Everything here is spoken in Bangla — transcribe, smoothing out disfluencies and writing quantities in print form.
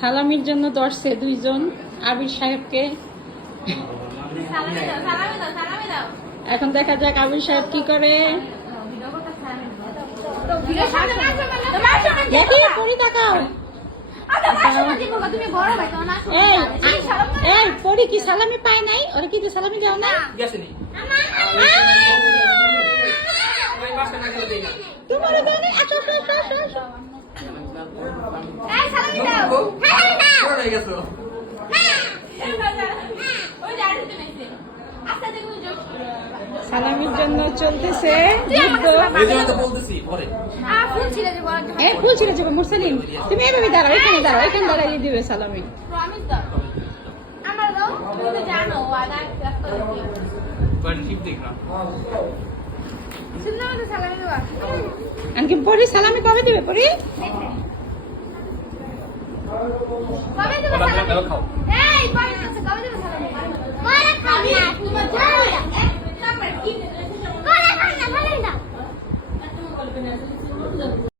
সালামির জন্য দর্শে দুইজন আবির সাহেবকে। এখন দেখা যাক আবির সাহেব কি করে। দেখি পরি তাকাও। এই পরি কি সালামি পায় নাই? ওরা কি সালামি দাও না? তোমার সালামির জন্য চলতেছে ফুল ছিঁড়ে যাবো। মুরসালিন তুমি এভাবে দাঁড়াও, এখানে দাঁড়াও, এখানে দাঁড়াইয়ে দিবে সালামি। আনকি পরি সালামি কবে দিবে? পরি